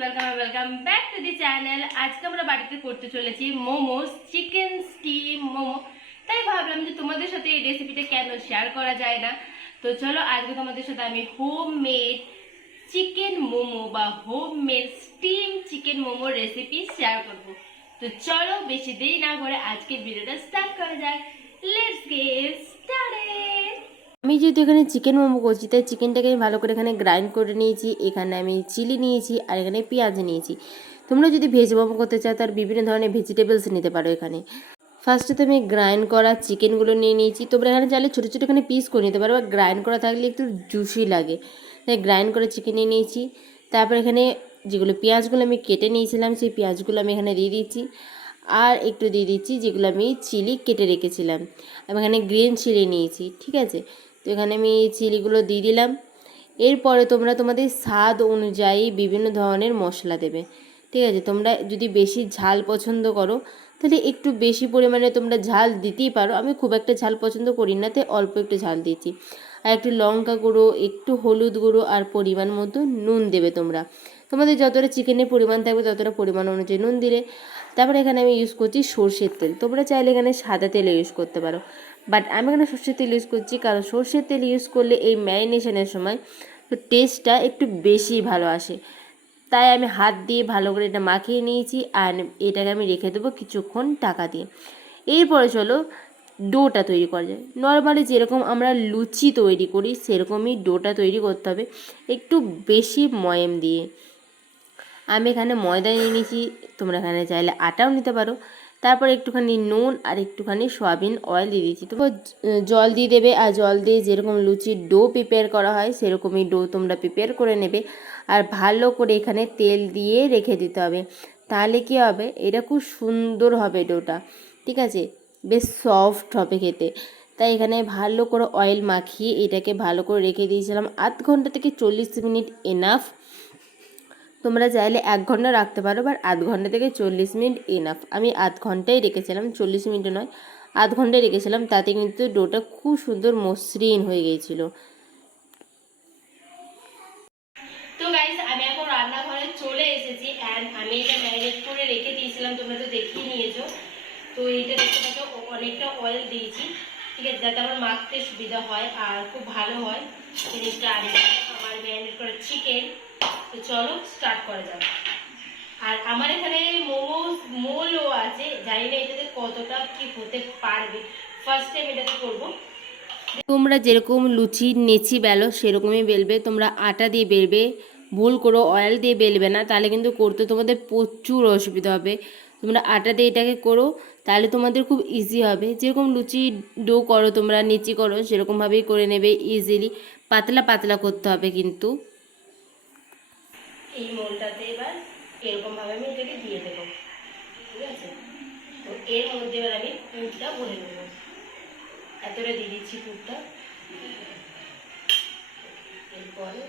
Welcome back to the channel. আজকে আমরা বাড়িতে করতে চলেছি মোমোস, চিকেন স্টিম মোমো। তাই ভাবলাম যে তোমাদের সাথে এই রেসিপিটা কেন শেয়ার করা যায় না। তো চলো আজকে তোমাদের সাথে আমি হোম মেড চিকেন মোমো বা home made steam chicken momo recipe share করব। তো চলো বেশি দেরি না করে আজকের ভিডিওটা স্টার্ট করা যায়। Let's get started. আমি যেহেতু এখানে চিকেন মোমো করছি তাই চিকেনটাকে আমি ভালো করে এখানে গ্রাইন্ড করে নিয়েছি। এখানে আমি চিলি নিয়েছি আর এখানে পেঁয়াজ নিয়েছি। তোমরা যদি ভেজ মোমো করতে চাও তার বিভিন্ন ধরনের ভেজিটেবলস নিতে পারো। এখানে ফার্স্টে তো আমি গ্রাইন্ড করা চিকেনগুলো নিয়ে নিয়েছি। তোমরা এখানে চাইলে ছোটো ছোটো এখানে পিস করে নিতে পারো, বা গ্রাইন্ড করা থাকলে একটু জুসি লাগে, তাই গ্রাইন্ড করে চিকেন নিয়ে নিয়েছি। তারপর এখানে যেগুলো পেঁয়াজগুলো আমি কেটে নিয়েছিলাম সেই পেঁয়াজগুলো আমি এখানে দিয়ে দিচ্ছি, আর একটু দিয়ে দিচ্ছি যেগুলো আমি চিলি কেটে রেখেছিলাম। আমি এখানে গ্রিন চিলি নিয়েছি, ঠিক আছে। তো এখানে আমি চিলিগুলো দিয়ে দিলাম। এরপরে তোমরা তোমাদের স্বাদ অনুযায়ী বিভিন্ন ধরনের মশলা দেবে, ঠিক আছে। তোমরা যদি বেশি ঝাল পছন্দ করো তাহলে একটু বেশি পরিমাণে তোমরা ঝাল দিতেই পারো। আমি খুব একটা ঝাল পছন্দ করি না, তাই অল্প একটু ঝাল দিয়েছি। আর একটু লঙ্কা গুঁড়ো, একটু হলুদ গুঁড়ো আর পরিমাণ মতো নুন দেবে তোমরা। তোমাদের যতটা চিকেনের পরিমাণ থাকবে ততটা পরিমাণ অনুযায়ী নুন দিলে। তারপরে এখানে আমি ইউজ করছি সর্ষের তেল। তোমরা চাইলে এখানে সাদা তেল ইউজ করতে পারো, বাট আমি এখানে সর্ষের তেল ইউজ করছি, কারণ সর্ষের তেল ইউজ করলে এই ম্যারিনেশনের সময় তো টেস্টটা একটু বেশি ভালো আসে। তাই আমি হাত দিয়ে ভালো করে এটা মাখিয়ে নিয়েছি, আর এটাকে আমি রেখে দেবো কিছুক্ষণ ঢাকা দিয়ে। এরপরে চলো ডোটা তৈরি করা যায়। নর্মালি যেরকম আমরা লুচি তৈরি করি সেরকমই ডোটা তৈরি করতে হবে, একটু বেশি ময়াম দিয়ে। আমি এখানে ময়দা নিয়ে নিয়েছি, তোমরা এখানে চাইলে আটাও নিতে পারো। তারপর একটুখানি নুন আর একটুখানি সয়াবিন অয়েল দিয়ে দিচ্ছি। তো জল দিয়ে দেবে, আর জল দিয়ে যেরকম লুচির ডো প্রিপেয়ার করা হয় সেরকমই ডো তোমরা প্রিপেয়ার করে নেবে। আর ভালো করে এখানে তেল দিয়ে রেখে দিতে হবে, তাহলে কি হবে, এটা খুব সুন্দর হবে ডোটা, ঠিক আছে, বেশ সফট হবে খেতে। তাই এখানে ভালো করে অয়েল মাখিয়ে এটাকে ভালো করে রেখে দিয়েছিলাম। আধ ঘন্টা থেকে 40 মিনিট এনাফ। তোমরা চাইলে 1 ঘন্টা রাখতে পারো, বা আধ ঘন্টা থেকে 40 মিনিট এনাফ। আমি আধ ঘন্টাই রেখেছিলাম, 40 মিনিট নয়, আধ ঘন্টায় রেখেছিলাম। তাতে কিন্তু ডোটা খুব সুন্দর মসৃণ হয়ে গিয়েছিল। তো গাইস আমি এখন রান্নাঘরে চলে এসেছি, অ্যান্ড আমি এটা ম্যারিনেট করে রেখে দিয়েছিলাম, তোমরা তো দেখিয়ে নিয়েছো। তো এইটা দেখতে পাচ্ছ অনেকটা অয়েল দিয়েছি, ঠিক আছে, যাতে আমার মাখতে সুবিধা হয় আর খুব ভালো হয় জিনিসটা। আর আমার ম্যারিনেট করা চিকেন। তো চলো স্টার্ট করা যাক। আর আমার এখানে মোলও আছে, জানি না এটাতে কতটা কি হতে পারবে, ফার্স্ট টাইম এটাতে করবো। তোমরা যেরকম লুচি নেচি বেলো সেরকমই বেলবে। তোমরা আটা দিয়ে বেলবে, ভুল করো অয়েল দিয়ে বেলবে না, তাহলে কিন্তু করতে তোমাদের প্রচুর অসুবিধা হবে। তোমরা আটা দিয়ে এটাকে করো, তাহলে তোমাদের খুব ইজি হবে। যেরকম লুচি ডো করো তোমরা, নেচি করো, সেরকমভাবেই করে নেবে ইজিলি। পাতলা পাতলা করতে হবে কিন্তু। এই মোলটাতে এবার এরকমভাবে আমি এটাকে দিয়ে দেবো, ঠিক আছে। তো এর মধ্যে এবার আমি পুরটা ভরে নেবো। এতটা দিয়ে দিচ্ছি পুরটা। এরপরে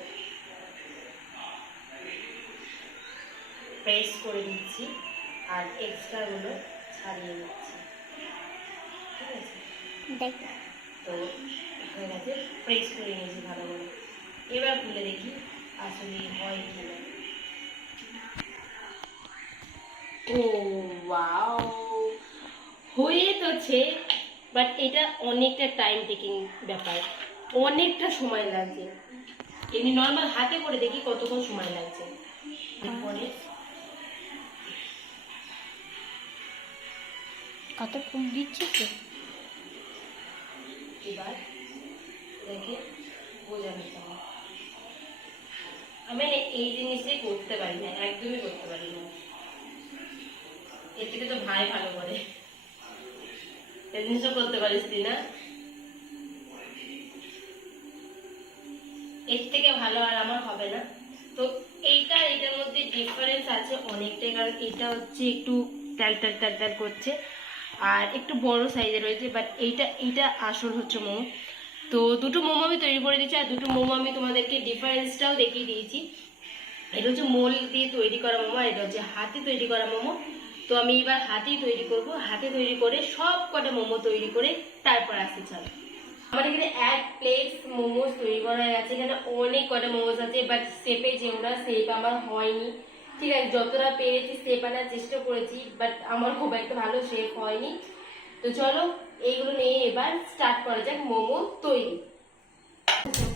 প্রেস করে দিচ্ছি আর এক্সট্রাগুলো ছাড়িয়ে নিচ্ছি, ঠিক আছে। তো হয়ে গেছে, প্রেস করে নিয়েছি ভালো করে। এবার খুলে দেখি আসলে হয় কি না। ও ওয়াও, হয়ে তোছে, বাট এটা অনেকটা টাইম টেকিং ব্যাপার, অনেকটা সময় লাগছে। এমনি নর্মাল হাতে করে দেখি কতক্ষণ সময় লাগছে। এরপরে কত ফুল দিচ্ছি তো, এবার দেখে বোঝা যেতে হবে। আমি এই জিনিসটাই করতে পারি না, একদমই করতে পারি না। এর থেকে তো ভাই ভালো করে এই জিনিসটা করতে পারিস তুই না, এর থেকে ভালো আর আমার হবে না। তো এটার মধ্যে ডিফারেন্স আছে অনেকটাই, কারণ এটা হচ্ছে একটু ট্যাল ট্যাল ট্যাল ট্যাল করছে আর একটু বড় সাইজে রয়েছে, বাট এইটা আসল হচ্ছে মোমো। তো দুটো মোমো আমি তৈরি করে দিচ্ছি, আর দুটো মোমো আমি তোমাদেরকে ডিফারেন্সটাও দেখিয়ে দিয়েছি। এটা হচ্ছে মোল দিয়ে তৈরি করা মোমো, আর এটা হচ্ছে হাতে তৈরি করা মোমো। তো আমি এবার হাতেই তৈরি করব, হাতে তৈরি করে সব কটা মোমো তৈরি করে তারপর আসতে চাই। আমার এখানে 1 প্লেট মোমোস তৈরি করা হয়ে গেছে। এখানে অনেক কটা মোমোস আছে, বাট শেপে যেগুলো শেপ আমার হয়নি, ঠিক আছে, যতটা পেরেছি শেপ আনার চেষ্টা করেছি, বাট আমার খুব একটা ভালো শেপ হয়নি। তো চলো এইগুলো নিয়ে এবার স্টার্ট করা যাক মোমো তৈরি।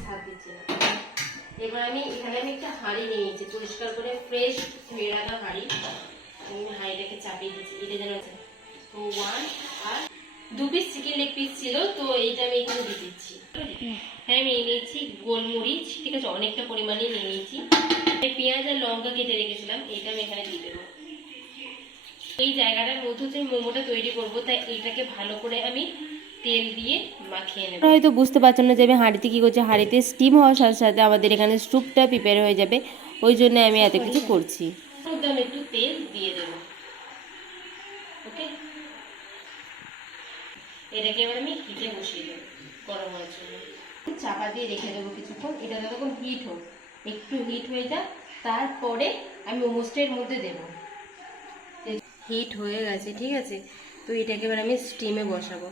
হাত দিচ্ছি না। এবার আমি এখানে একটা হাঁড়ি নিয়ে নিয়েছি, পরিষ্কার করে ফ্রেশ ধুয়ে রাখা হাঁড়ি। আমি হাঁড়িটাকে চাপিয়ে দিচ্ছি, এটা যেন তো 1 আর 2 পিস চিকেন লেগ পিস ছিল, তো এইটা আমি এখানে দিয়ে দিচ্ছি। হ্যাঁ, আমি নিয়ে নিয়েছি গোলমরিচ, ঠিক আছে, অনেকটা পরিমাণে নিয়ে নিয়েছি। পেঁয়াজ আর লঙ্কা কেটে রেখেছিলাম, এটা আমি এখানে দিয়ে দেবো। এই জায়গাটার মধ্যে যে মোমোটা তৈরি করব, তাই এইটাকে ভালো করে আমি তেল দিয়ে মাখিয়ে নেব। হয়তো বুঝতে পারছেন না যে আমি হাঁড়িতে কি করছি, হাঁড়িতে স্টিম হওয়ার সাথে সাথে আমাদের এখানে স্যুপটা প্রিপেয়ার হয়ে যাবে, ওই জন্য আমি এত কিছু করছি। আমি একটু তেল দিয়ে দেব। ওকে, এটাকে এবার আমি হিটে বসিয়ে দেবো গরম হওয়ার জন্য। চাপা দিয়ে রেখে দেবো কিছুক্ষণ, এটা যতক্ষণ হিট হোক, একটু হিট হয়ে যাক, তারপরে আমি মোমোসটার মধ্যে দেব। হিট হয়ে গেছে, ঠিক আছে, তো এটাকে এবার আমি স্টিমে বসাবো।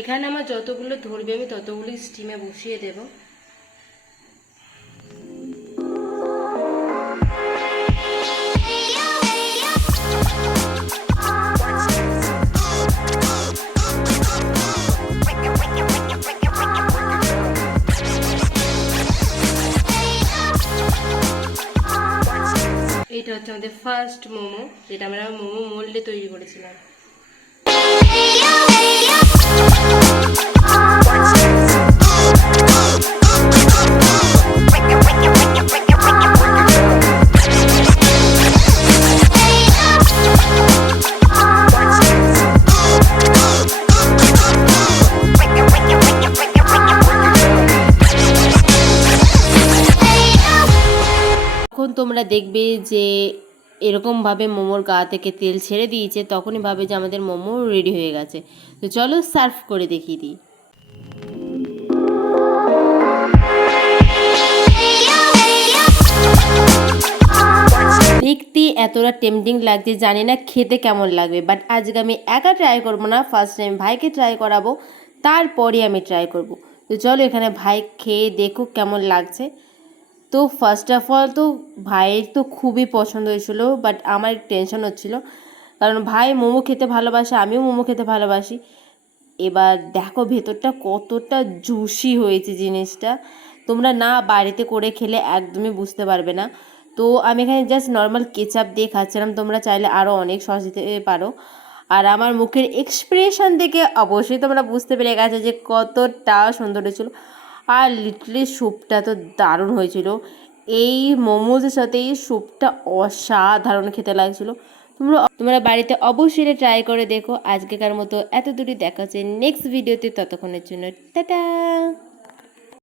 এখানে আমার যতগুলো ধরবে আমি ততগুলো স্টিমে বসিয়ে দেব। এটা হচ্ছে আমাদের ফার্স্ট মোমো, যেটা আমরা মোমো মোল্ডে তৈরি করেছিলাম। যখন তোমরা দেখবে যে এরকমভাবে মোমোর গা থেকে তেল ছেড়ে দিয়েছে, তখনই ভাবে যে আমাদের মোমো রেডি হয়ে গেছে। তো চলো সার্ভ করে দেখিয়ে দিই। দেখতে এতটা টেম্পটিং লাগছে, জানি না খেতে কেমন লাগবে, বাট আজকে আমি একা ট্রাই করবো না, ফার্স্ট টাইম ভাইকে ট্রাই করাবো, তারপরে আমি ট্রাই করব। তো চলো এখানে ভাই খেয়ে দেখুক কেমন লাগছে। তো ফার্স্ট অফ অল তো ভাইয়ের তো খুবই পছন্দ হয়েছিল, বাট আমার টেনশন হচ্ছিল, কারণ ভাই মোমো খেতে ভালোবাসে, আমিও মোমো খেতে ভালোবাসি। এবার দেখো ভেতরটা কতটা জুসি হয়েছে জিনিসটা, তোমরা না বাড়িতে করে খেলে একদমই বুঝতে পারবে না। তো আমি এখানে জাস্ট নর্মাল কেচাপ দিয়ে খাচ্ছিলাম, তোমরা চাইলে আরও অনেক সস দিতে পারো। আর আমার মুখের এক্সপ্রেশন দেখে অবশ্যই তোমরা বুঝতে পেরে গেছো যে কতটা সুন্দর হয়েছিল। আর লিটারালি স্যুপটা তো দারুণ হয়েছিল, এই মোমোজের সাথে এই স্যুপটা অসাধারণ খেতে লাগছিলো। তোমরা বাড়িতে অবশ্যই ট্রাই করে দেখো। আজকেকার মতো এত দূরই দেখা হচ্ছে নেক্সট ভিডিওতে, ততক্ষণের জন্য টাটা।